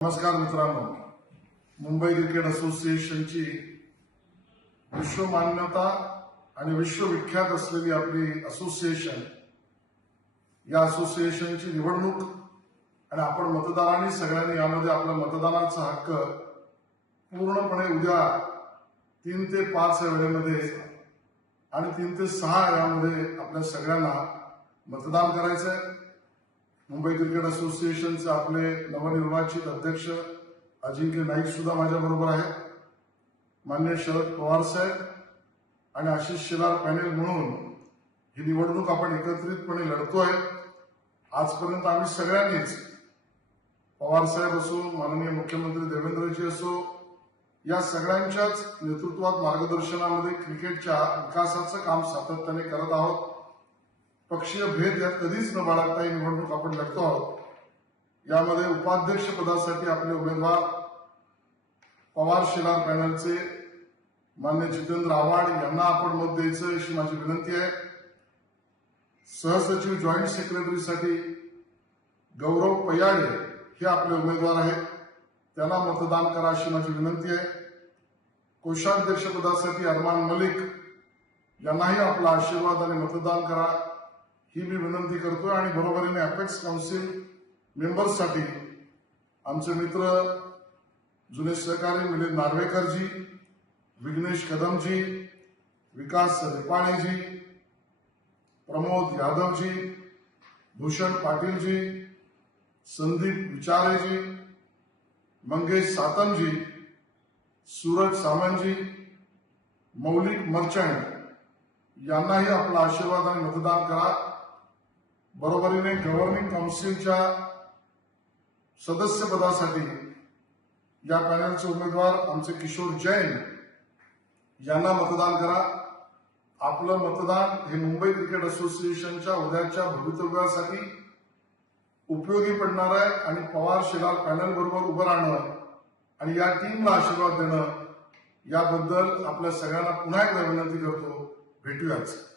नमस्कार मित्रांनो, मुंबई क्रिकेट असोसिएशनची विश्वमान्यता आणि विश्वविख्यात असलेली आपली असोसिएशन, या असोसिएशनची निवडणूक आणि आपण मतदारांनी सगळ्यांनी यामध्ये आपला मतदानाचा हक्क पूर्णपणे उद्या 3 ते 5 या वेळेमध्ये आणि 3 ते 6 यामध्ये आपल्या सगळ्यांना मतदान करायचं आहे. मुंबई क्रिकेट असोसिएशनचे आपले नवनिर्वाचित अध्यक्ष अजिंक्य नाईक सुद्धा माझ्याबरोबर आहेत. माननीय शरद पवार साहेब आणि आशिष शेलार पॅनेल म्हणून ही निवडणूक आपण एकत्रितपणे लढतोय. आजपर्यंत आम्ही सगळ्यांनीच, पवार साहेब असो, माननीय मुख्यमंत्री देवेंद्रजी असो, या सगळ्यांच्याच नेतृत्वात मार्गदर्शनामध्ये क्रिकेटच्या विकासाचं काम सातत्याने करत आहोत. पक्षीय भेद यात कधीच न बाळगता ही निवडणूक आपण लढतो आहोत. यामध्ये उपाध्यक्ष पदासाठी आपले उमेदवार पवार शेलार पॅनलचे मान्य जितेंद्र आव्हाड यांना आपण मत द्यायचं अशी माझी विनंती आहे. सहसचिव जॉईंट सेक्रेटरीसाठी गौरव पयाळे हे आपले उमेदवार आहेत, त्यांना मतदान करा अशी माझी विनंती आहे. कोषाध्यक्ष पदासाठी अरमान मलिक यांनाही आपला आशीर्वाद आणि मतदान करा ही मी विनंती करतोय. आणि बरोबरीने अपेक्स काउन्सिल मेंबर्ससाठी आमचे मित्र जुने सहकारी मिलिंद नार्वेकरजी, विघ्नेश कदमजी, विकास रिपाणेजी, प्रमोद यादवजी, भूषण पाटीलजी, संदीप विचारेजी, मंगेश सातमजी, सूरज सामंतजी, मौलिक मर्चंट यांनाही आपला आशीर्वाद आणि मतदान करा. बरोबरीने गव्हर्निंग काउन्सिलच्या सदस्यपदासाठी या पॅनलचे उमेदवार आमचे किशोर जैन यांना मतदान करा. आपलं मतदान हे मुंबई क्रिकेट असोसिएशनच्या उद्याच्या भवितव्यासाठी उपयोगी पडणार आहे आणि पवार शेलार पॅनल बरोबर उभं राहणं आणि या टीमला आशीर्वाद देणं याबद्दल आपल्या सगळ्यांना पुन्हा एकदा विनंती करतो. भेटूयाच.